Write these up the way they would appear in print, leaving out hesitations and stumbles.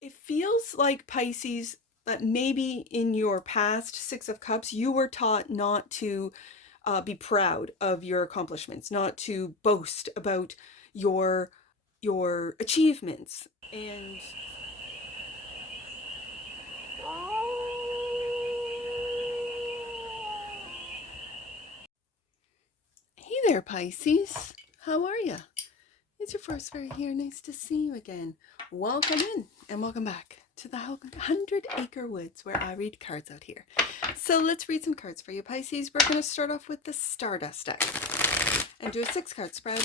It feels like, Pisces, that maybe in your past Six of Cups, you were taught not to be proud of your accomplishments, not to boast about your your achievements. And hey there, Pisces. How are you? It's your first fairy here. Nice to see you again. Welcome in and welcome back to the 100-Acre Woods, where I read cards out here. So let's read some cards for you, Pisces. We're going to start off with the Stardust deck and do a 6-card spread,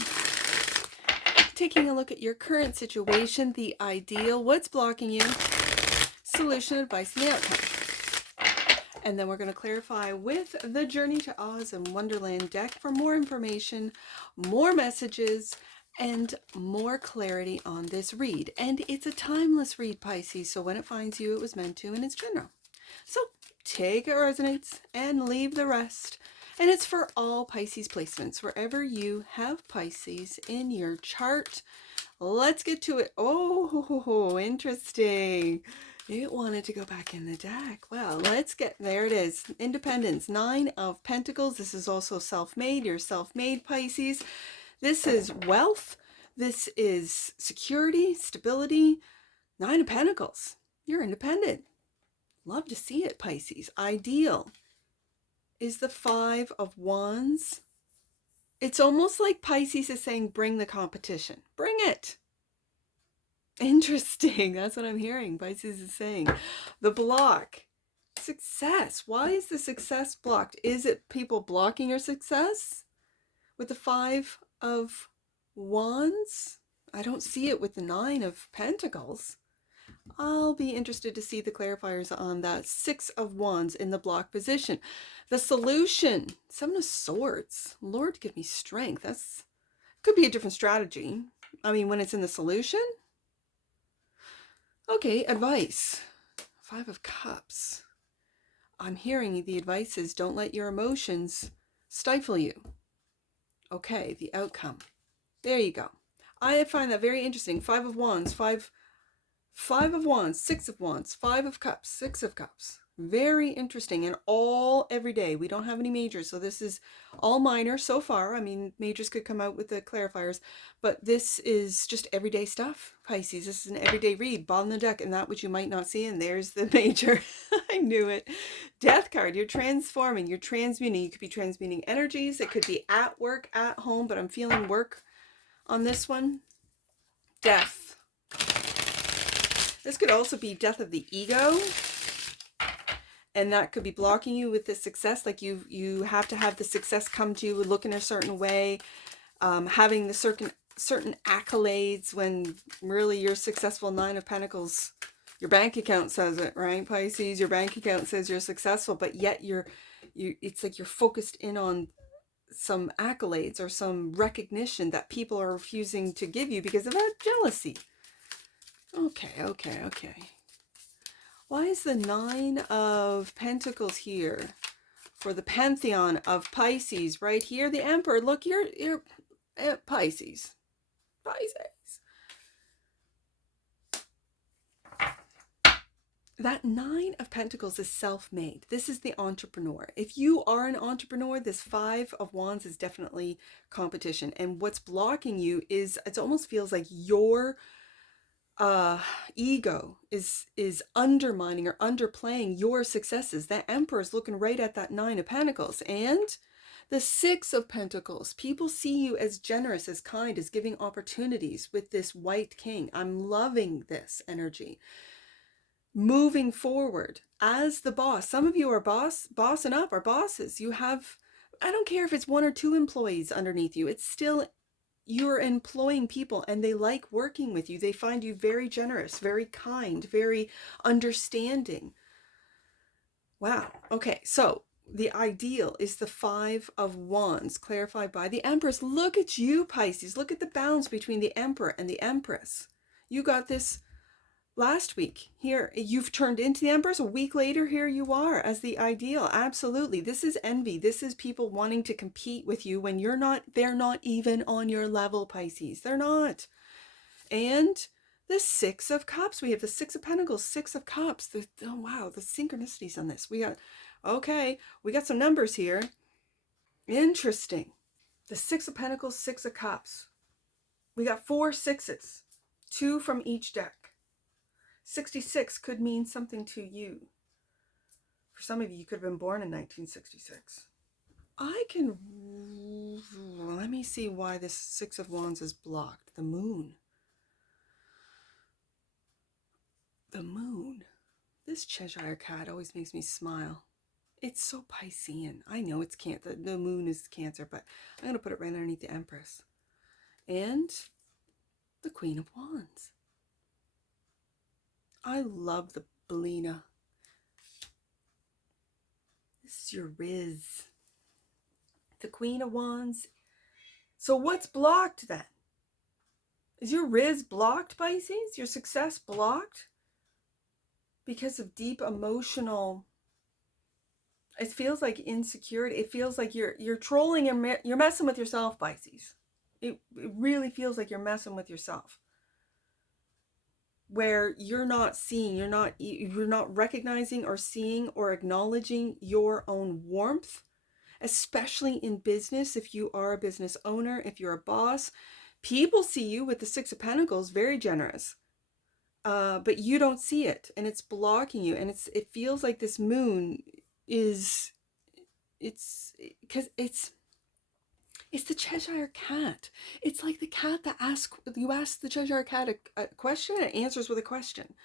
taking a look at your current situation, the ideal, what's blocking you, solution, advice, and the outcome. And then we're going to clarify with the Journey to Oz and Wonderland deck for more information, more messages, and more clarity on this read. And it's a timeless read, Pisces, so when it finds you, it was meant to, and it's general. So take it resonates and leave the rest. And it's for all Pisces placements, wherever you have Pisces in your chart. Let's get to it. Oh, interesting. It wanted to go back in the deck. Well, let's get, there it is. Independence, 9 of Pentacles. This is also self-made. You're self-made, Pisces. This is wealth. This is security, stability. 9 of Pentacles. You're independent. Love to see it, Pisces. Ideal is the 5 of Wands. It's almost like Pisces is saying, bring the competition. Bring it. Interesting. That's what I'm hearing. Pisces is saying. The block. Success. Why is the success blocked? Is it people blocking your success? With the 5 of Wands? I don't see it with the 9 of Pentacles. I'll be interested to see the clarifiers on that 6 of Wands in the block position. The solution. 7 of Swords. Lord, give me strength. That's could be a different strategy. I mean, when it's in the solution. Okay, advice. 5 of Cups. I'm hearing the advice is don't let your emotions stifle you. Okay, the outcome. There you go. I find that very interesting. 5 of Wands, 5 of Wands, 6 of Wands, 5 of Cups, 6 of Cups. Very interesting, and all every day. We don't have any majors, so this is all minor so far. I mean, majors could come out with the clarifiers, but this is just everyday stuff, Pisces. This is an everyday read. Bottom of the deck, and that which you might not see, and there's the major. I knew it. Death card. You're transforming. You're transmuting. You could be transmuting energies. It could be at work, at home, but I'm feeling work on this one. Death. This could also be death of the ego. And that could be blocking you with the success. Like you have to have the success come to you, look in a certain way, having the certain accolades when really you're successful. 9 of Pentacles, your bank account says it, right, Pisces? Your bank account says you're successful, but yet it's like you're focused in on some accolades or some recognition that people are refusing to give you because of that jealousy. Okay. Why is the 9 of Pentacles here for the pantheon of Pisces right here? The Emperor. Look, you're Pisces. That 9 of Pentacles is self-made. This is the entrepreneur. If you are an entrepreneur, this 5 of Wands is definitely competition. And what's blocking you is, it almost feels like your ego is undermining or underplaying your successes. That Emperor is looking right at that 9 of Pentacles. And the 6 of Pentacles. People see you as generous, as kind, as giving opportunities with this White King. I'm loving this energy. Moving forward as the boss. Some of you are bossing up, are bosses. You have, I don't care if it's 1 or 2 employees underneath you. It's still, you're employing people and they like working with you. They find you very generous, very kind, very understanding. Wow. Okay. So the ideal is the 5 of Wands, clarified by the Empress. Look at you, Pisces. Look at the balance between the Emperor and the Empress. You got this last week. Here, you've turned into the Empress. A week later, here you are as the ideal. Absolutely. This is envy. This is people wanting to compete with you when they're not even on your level, Pisces. They're not. And the Six of Cups. We have the Six of Pentacles, Six of Cups. Oh, wow, the synchronicities on this. We got some numbers here. Interesting. The Six of Pentacles, Six of Cups. We got 4 sixes, 2 from each deck. 66 could mean something to you. For some of you, you could have been born in 1966. Let me see why this Six of Wands is blocked. The moon. The moon. This Cheshire cat always makes me smile. It's so Piscean. I know it's Cancer. The moon is Cancer, but I'm going to put it right underneath the Empress. And the Queen of Wands. I love the Belina. This is your Riz. The Queen of Wands. So what's blocked then? Is your Riz blocked, Pisces? Your success blocked? Because of deep emotional... It feels like insecurity. It feels like you're trolling and you're messing with yourself, Pisces. It really feels like you're messing with yourself. Where you're not seeing, you're not recognizing or seeing or acknowledging your own warmth, especially in business. If you are a business owner, if you're a boss, people see you with the Six of Pentacles, very generous. But you don't see it, and it's blocking you, and it feels like this moon is, it's the Cheshire cat. It's like the cat that you ask the Cheshire cat a question, and it answers with a question.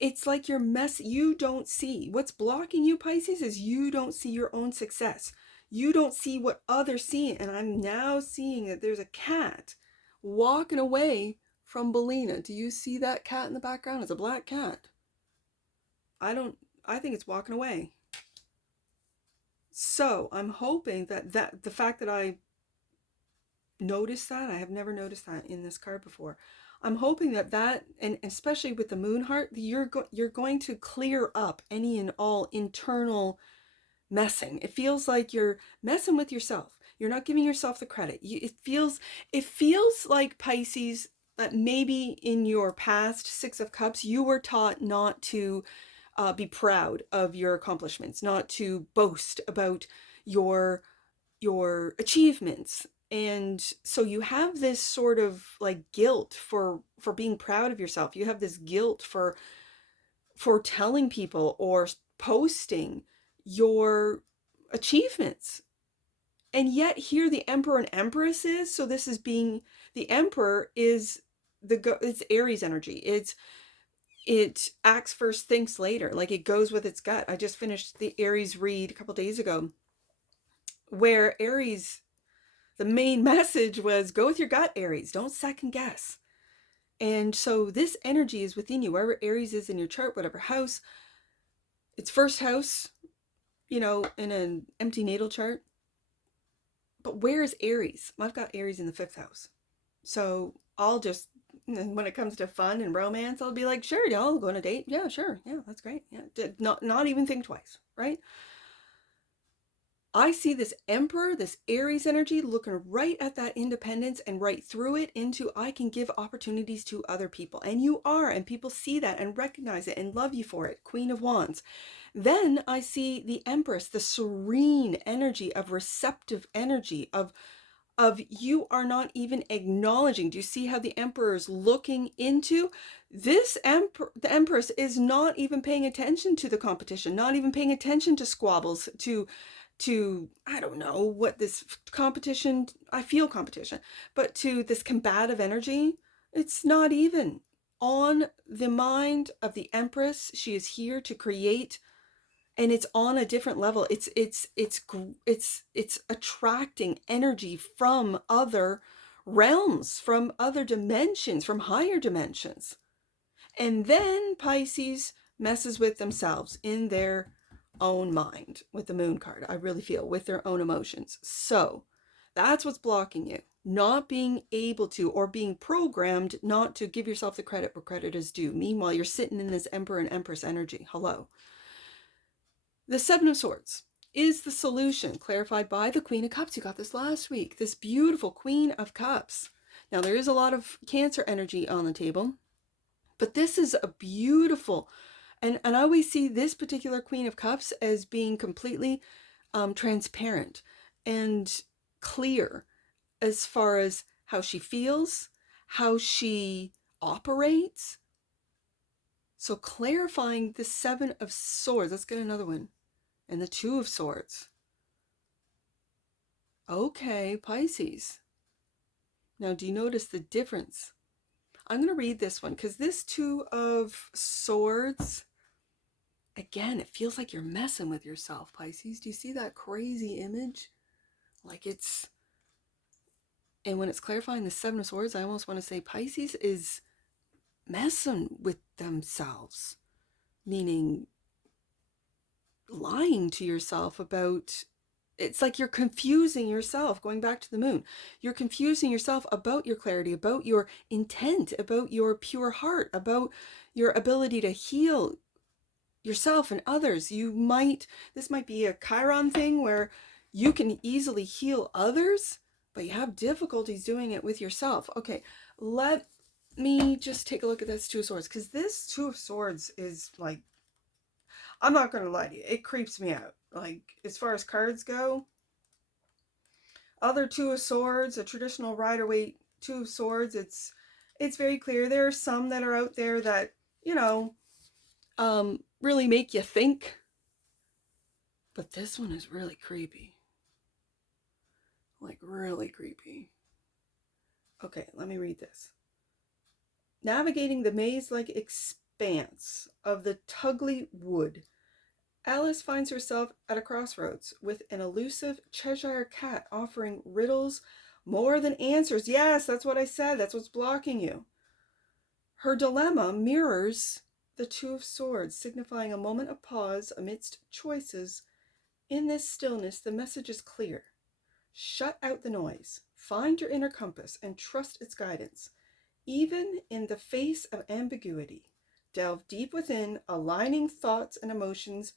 It's like you don't see. What's blocking you, Pisces, is you don't see your own success. You don't see what others see, and I'm now seeing that there's a cat walking away from Belina. Do you see that cat in the background? It's a black cat. I think it's walking away. So I'm hoping that the fact that I noticed that, I have never noticed that in this card before. I'm hoping that and especially with the moon heart, you're going to clear up any and all internal messing. It feels like you're messing with yourself. You're not giving yourself the credit. It feels like, Pisces, that maybe in your past Six of Cups, you were taught not to be proud of your accomplishments, not to boast about your achievements. And so you have this sort of like guilt for being proud of yourself. You have this guilt for telling people or posting your achievements. And yet here the Emperor and Empress is, so this is being, the Emperor is it's Aries energy. It acts first, thinks later. Like, it goes with its gut. I just finished the Aries read a couple days ago, where Aries, the main message was, go with your gut, Aries. Don't second guess. And so this energy is within you, wherever Aries is in your chart, whatever house. It's first house, in an empty natal chart. But where is Aries? Well, I've got Aries in the 5th house. So I'll just, when it comes to fun and romance, I'll be like, sure, y'all go on a date. Yeah, sure. Yeah, that's great. Yeah, not even think twice, right? I see this Emperor, this Aries energy looking right at that independence and right through it into, I can give opportunities to other people. And you are, and people see that and recognize it and love you for it. Queen of Wands. Then I see the Empress, the serene energy of receptive energy of you are not even acknowledging. Do you see how the Emperor is looking into this? The Empress is not even paying attention to the competition, not even paying attention to squabbles, to I don't know what this competition, I feel competition, but to this combative energy. It's not even on the mind of the Empress. She is here to create, and it's on a different level. It's attracting energy from other realms, from other dimensions, from higher dimensions. And then Pisces messes with themselves in their own mind with the moon card, I really feel, with their own emotions. So that's what's blocking you, not being able to, or being programmed not to give yourself the credit where credit is due. Meanwhile, you're sitting in this Emperor and Empress energy. Hello. The Seven of Swords is the solution, clarified by the Queen of Cups. You got this last week, this beautiful Queen of Cups. Now, there is a lot of Cancer energy on the table, but this is a beautiful, and I always see this particular Queen of Cups as being completely transparent and clear as far as how she feels, how she operates. So clarifying the Seven of Swords. Let's get another one. And the Two of Swords. Okay, Pisces. Now, do you notice the difference? I'm going to read this one because this Two of Swords, again, it feels like you're messing with yourself, Pisces. Do you see that crazy image? Like it's, and when it's clarifying the Seven of Swords, I almost want to say Pisces is messing with themselves, meaning lying to yourself about, it's like you're confusing yourself, going back to the moon. You're confusing yourself about your clarity, about your intent, about your pure heart, about your ability to heal yourself and others. This might be a Chiron thing where you can easily heal others, but you have difficulties doing it with yourself. Okay, let me just take a look at this Two of Swords, because this Two of Swords is like, I'm not going to lie to you, it creeps me out. Like, as far as cards go, other Two of Swords, a traditional Rider-Waite Two of Swords, it's very clear. There are some that are out there that, really make you think. But this one is really creepy. Like, really creepy. Okay, let me read this. Navigating the maze-like expanse of the Tugly Wood, Alice finds herself at a crossroads with an elusive Cheshire cat offering riddles more than answers. Yes, that's what I said. That's what's blocking you. Her dilemma mirrors the Two of Swords, signifying a moment of pause amidst choices. In this stillness, the message is clear. Shut out the noise, find your inner compass, and trust its guidance. Even in the face of ambiguity, delve deep within, aligning thoughts and emotions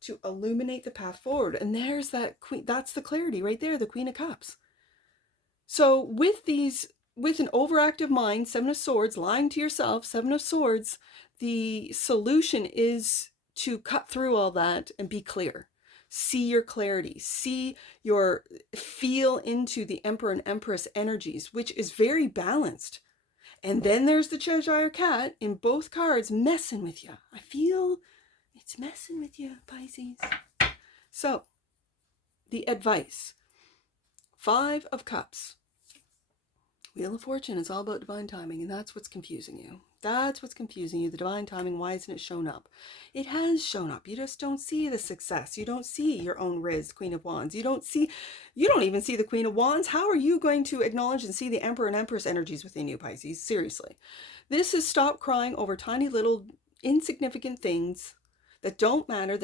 to illuminate the path forward. And there's that queen, that's the clarity right there, the Queen of Cups. So with an overactive mind, Seven of Swords, lying to yourself, Seven of Swords, the solution is to cut through all that and be clear. See your clarity, feel into the Emperor and Empress energies, which is very balanced. And then there's the Cheshire Cat in both cards messing with you. I feel it's messing with you, Pisces. So, the advice. Five of Cups. Wheel of Fortune is all about divine timing, and that's what's confusing you. That's what's confusing you, the divine timing. Why isn't it shown up? It has shown up. You just don't see the success. You don't see your own Riz, Queen of Wands. You don't even see the Queen of Wands. How are you going to acknowledge and see the Emperor and Empress energies within you, Pisces? Seriously. This is stop crying over tiny little insignificant things that don't matter,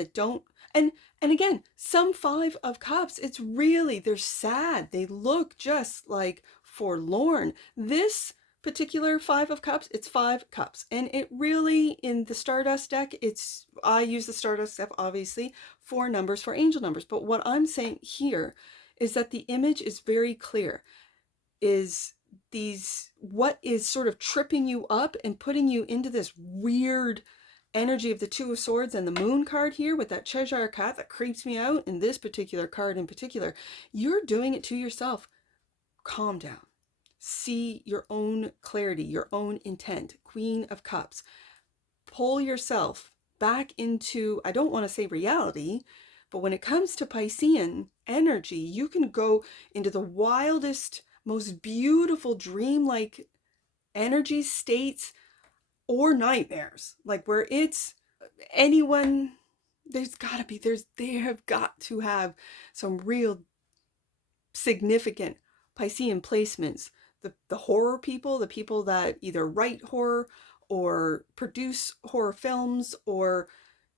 and again, some Five of Cups, it's really, they're sad. They look just like forlorn. This particular Five of Cups, it's 5 cups. And it really, in the Stardust deck, I use the Stardust deck, obviously, for numbers, for angel numbers. But what I'm saying here is that the image is very clear. What is sort of tripping you up and putting you into this weird energy of the Two of Swords and the Moon card here with that Cheshire Cat that creeps me out, in this particular card in particular, you're doing it to yourself. Calm down. See your own clarity, your own intent. Queen of Cups. Pull yourself back into, I don't want to say reality, but when it comes to Piscean energy, you can go into the wildest, most beautiful dreamlike energy states or nightmares, like where it's anyone, they have got to have some real significant Piscean placements. The horror people, the people that either write horror or produce horror films, or,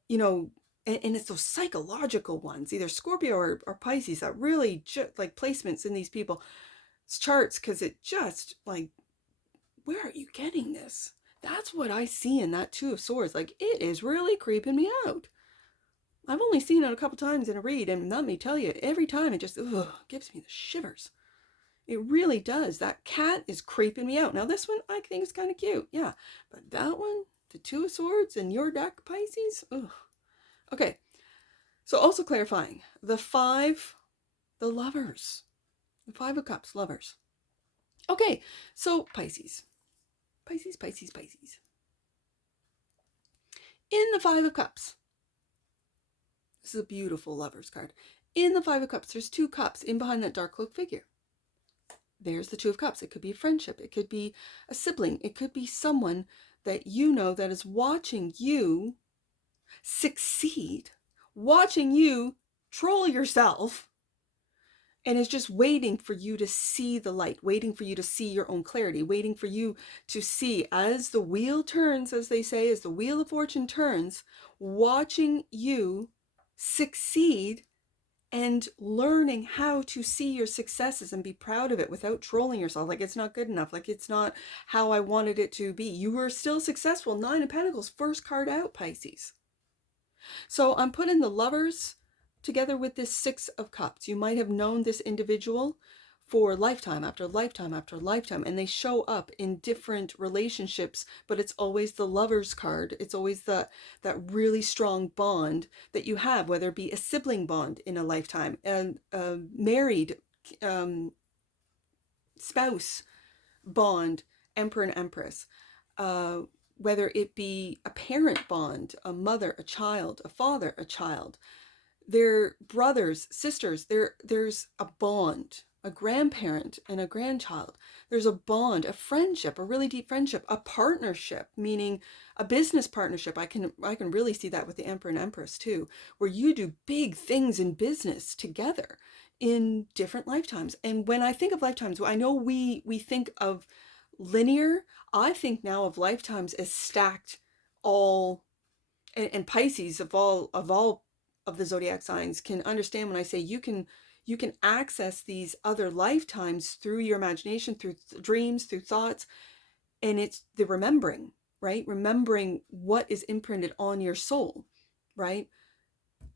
and it's those psychological ones, either Scorpio or Pisces, that really like placements in these people's charts, because it just like, where are you getting this? That's what I see in that Two of Swords. Like, it is really creeping me out. I've only seen it a couple times in a read, and let me tell you, every time it just gives me the shivers. It really does. That cat is creeping me out. Now this one I think is kind of cute. Yeah. But that one, the Two of Swords in your deck, Pisces. Ugh. Okay. So also clarifying. The Lovers. The Five of Cups, Lovers. Okay. So Pisces. Pisces, Pisces, Pisces. In the Five of Cups. This is a beautiful Lovers card. In the Five of Cups, there's two cups in behind that dark cloak figure. There's the Two of Cups. It could be a friendship. It could be a sibling. It could be someone that you know that is watching you succeed, watching you troll yourself, and is just waiting for you to see the light, waiting for you to see your own clarity, waiting for you to see as the wheel turns, as they say, as the wheel of fortune turns, watching you succeed and learning how to see your successes and be proud of it without trolling yourself like it's not good enough, like it's not how I wanted it to be. You were still successful. Nine of Pentacles, first card out, Pisces. So I'm putting the Lovers together with this Six of Cups. You might have known this individual for lifetime after lifetime after lifetime, and they show up in different relationships, but it's always the Lovers card. It's always that really strong bond that you have, whether it be a sibling bond in a lifetime, and a married spouse bond, Emperor and Empress, whether it be a parent bond, a mother, a child, a father, a child. They're brothers, sisters. There's a bond, a grandparent and a grandchild. There's a bond, a friendship, a really deep friendship, a partnership, meaning a business partnership. I can really see that with the Emperor and Empress too, where you do big things in business together in different lifetimes. And when I think of lifetimes, I know we think of linear. I think now of lifetimes as stacked all, and Pisces of all of the zodiac signs can understand when I say you can access these other lifetimes through your imagination, through dreams, through thoughts, and it's the remembering, right? Remembering what is imprinted on your soul, right?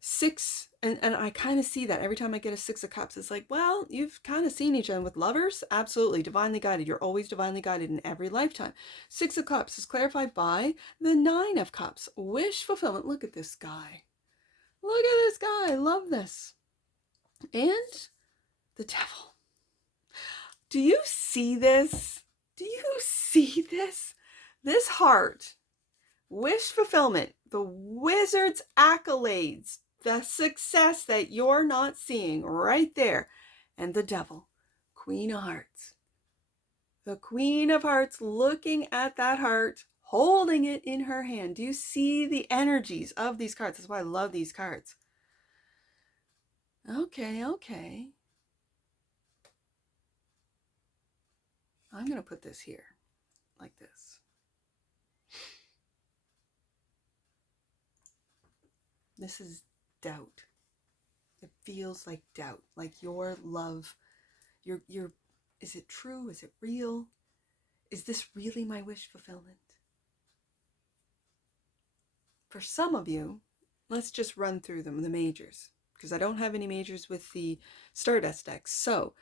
Six, and I kind of see that every time I get a Six of Cups. It's like, well, you've kind of seen each other with Lovers. Absolutely, divinely guided. You're always divinely guided in every lifetime. Six of Cups is clarified by the Nine of Cups. Wish fulfillment. Look at this guy. Look at this guy. I love this. And the Devil. Do you see this? Do you see this? This heart. Wish fulfillment. The Wizard's accolades. The success that you're not seeing right there. And the Devil. Queen of Hearts. The Queen of Hearts looking at that heart, holding it in her hand. Do you see the energies of these cards? That's why I love these cards. Okay. I'm going to put this here, like this. This is doubt. It feels like doubt, like your love, your, is it true? Is it real? Is this really my wish fulfillment? For some of you, let's just run through them, the majors, because I don't have any majors with the Stardust deck. So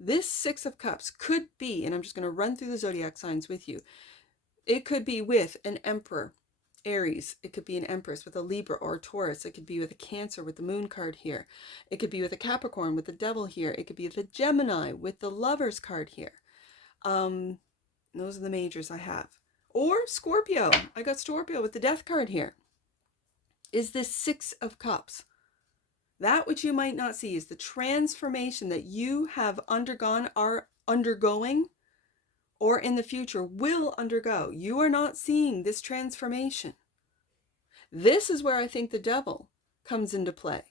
this Six of Cups could be, and I'm just going to run through the zodiac signs with you. It could be with an Emperor, Aries. It could be an Empress with a Libra or a Taurus. It could be with a Cancer with the Moon card here. It could be with a Capricorn with the Devil here. It could be with a Gemini with the Lovers card here. Those are the majors I have. Or Scorpio. I got Scorpio with the Death card here. Is this Six of Cups? That which you might not see is the transformation that you have undergone, are undergoing, or in the future will undergo. You are not seeing this transformation. This is where I think the Devil comes into play.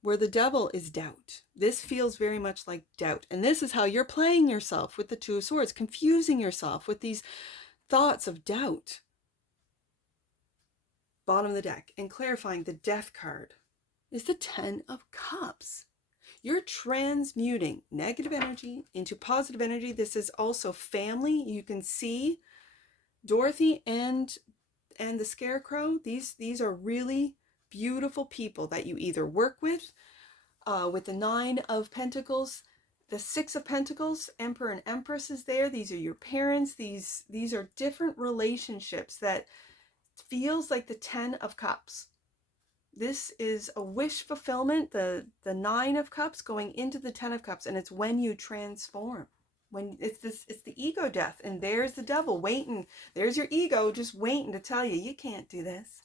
Where the Devil is doubt. This feels very much like doubt. And this is how you're playing yourself with the Two of Swords, confusing yourself with these thoughts of doubt. Bottom of the deck, and clarifying the Death card is the Ten of Cups. You're transmuting negative energy into positive energy. This is also family. You can see Dorothy and the Scarecrow. These are really beautiful people that you either work with the Nine of Pentacles. The Six of Pentacles, Emperor and Empress is there. These are your parents. These are different relationships that feels like the Ten of Cups. This is a wish fulfillment, the Nine of Cups going into the Ten of Cups, and it's when you transform. When it's the ego death, and there's the devil waiting. There's your ego just waiting to tell you can't do this.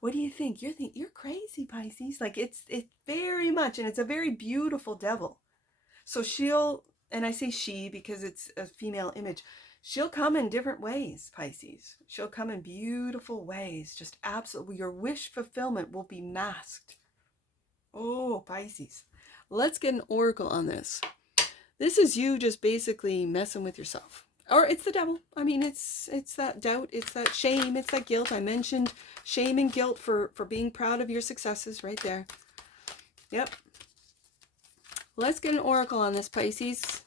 What do you think? You're crazy, Pisces. Like it's very much, and it's a very beautiful devil. So she'll, and I say she because it's a female image, she'll come in different ways, Pisces. She'll come in beautiful ways. Just absolutely, your wish fulfillment will be masked. Oh, Pisces. Let's get an oracle on this. This is you just basically messing with yourself. Or it's the devil. I mean, it's that doubt, it's that shame, it's that guilt. I mentioned shame and guilt for being proud of your successes right there. Yep. Let's get an oracle on this, Pisces.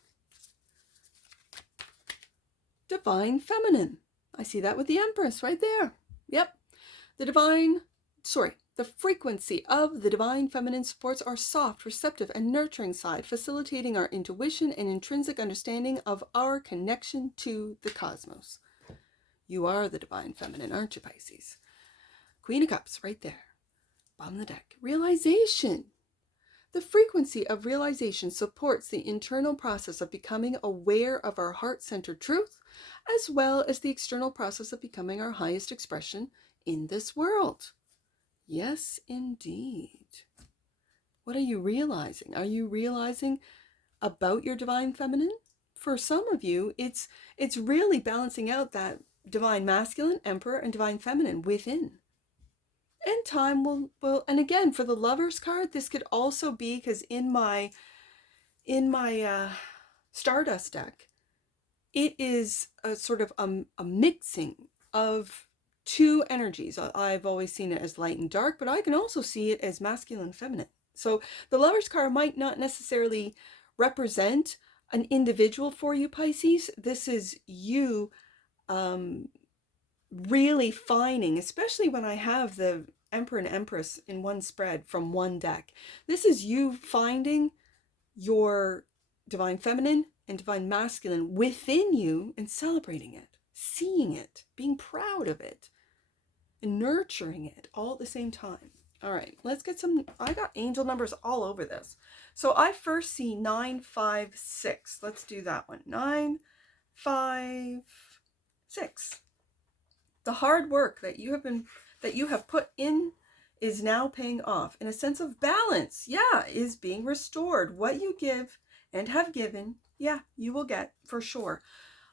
Divine Feminine. I see that with the Empress right there. Yep. The frequency of the Divine Feminine supports our soft, receptive, and nurturing side, facilitating our intuition and intrinsic understanding of our connection to the cosmos. You are the Divine Feminine, aren't you, Pisces? Queen of Cups right there. Bottom of the deck. Realization. The frequency of realization supports the internal process of becoming aware of our heart-centered truth, as well as the external process of becoming our highest expression in this world. Yes, indeed. What are you realizing? Are you realizing about your Divine Feminine? For some of you, it's really balancing out that Divine Masculine, Emperor, and Divine Feminine within. And time will, and again, for the Lovers card, this could also be, because in my Stardust deck, it is a sort of a mixing of two energies. I've always seen it as light and dark, but I can also see it as masculine and feminine. So the Lovers card might not necessarily represent an individual for you, Pisces. This is you really finding, especially when I have the Emperor and Empress in one spread from one deck. This is you finding your Divine Feminine and Divine Masculine within you and celebrating it, seeing it, being proud of it, and nurturing it all at the same time. All right, let's get some, I got angel numbers all over this. So I first see 956. Let's do that one. 956. The hard work that you have put in is now paying off, and a sense of balance, is being restored. What you give and have given, you will get for sure.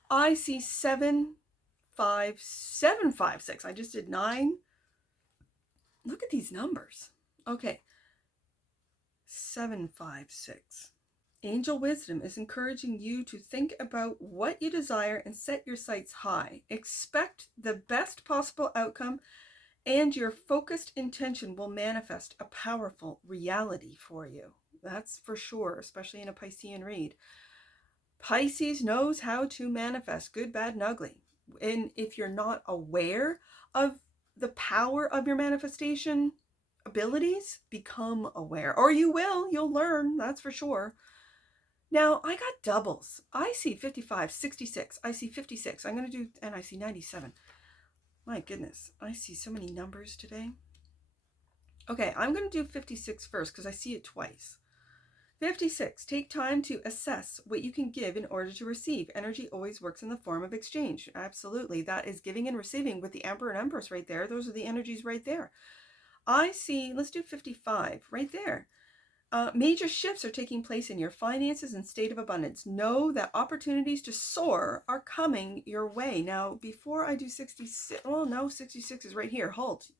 I see 756. I just did 9. Look at these numbers. Okay. 756. Angel wisdom is encouraging you to think about what you desire and set your sights high. Expect the best possible outcome, and your focused intention will manifest a powerful reality for you. That's for sure, especially in a Piscean read. Pisces knows how to manifest good, bad, and ugly. And if you're not aware of the power of your manifestation abilities, become aware. Or you'll learn, that's for sure. Now, I got doubles. I see 55, 66. I see 56. I'm going to do, and I see 97. My goodness, I see so many numbers today. Okay, I'm going to do 56 first because I see it twice. 56, take time to assess what you can give in order to receive. Energy always works in the form of exchange. Absolutely. That is giving and receiving with the Emperor and Empress right there. Those are the energies right there. I see, let's do 55 right there. Major shifts are taking place in your finances and state of abundance. Know that opportunities to soar are coming your way. Now, before I do 66, well, no, 66 is right here. Halt.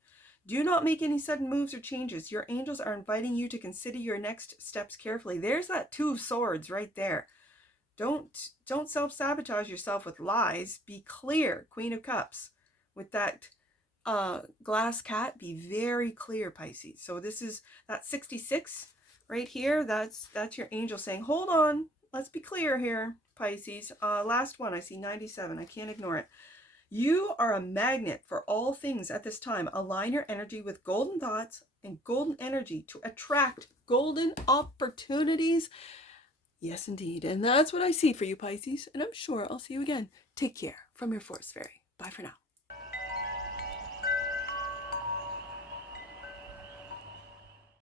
Do not make any sudden moves or changes. Your angels are inviting you to consider your next steps carefully. There's that 2 of swords right there. Don't self-sabotage yourself with lies. Be clear, Queen of Cups. With that glass cat, be very clear, Pisces. So this is that 66 right here. That's your angel saying, hold on, let's be clear here, Pisces. Last one, I see 97. I can't ignore it. You are a magnet for all things at this time. Align your energy with golden thoughts and golden energy to attract golden opportunities. Yes, indeed. And that's what I see for you, Pisces. And I'm sure I'll see you again. Take care from your Forest Fairy. Bye for now.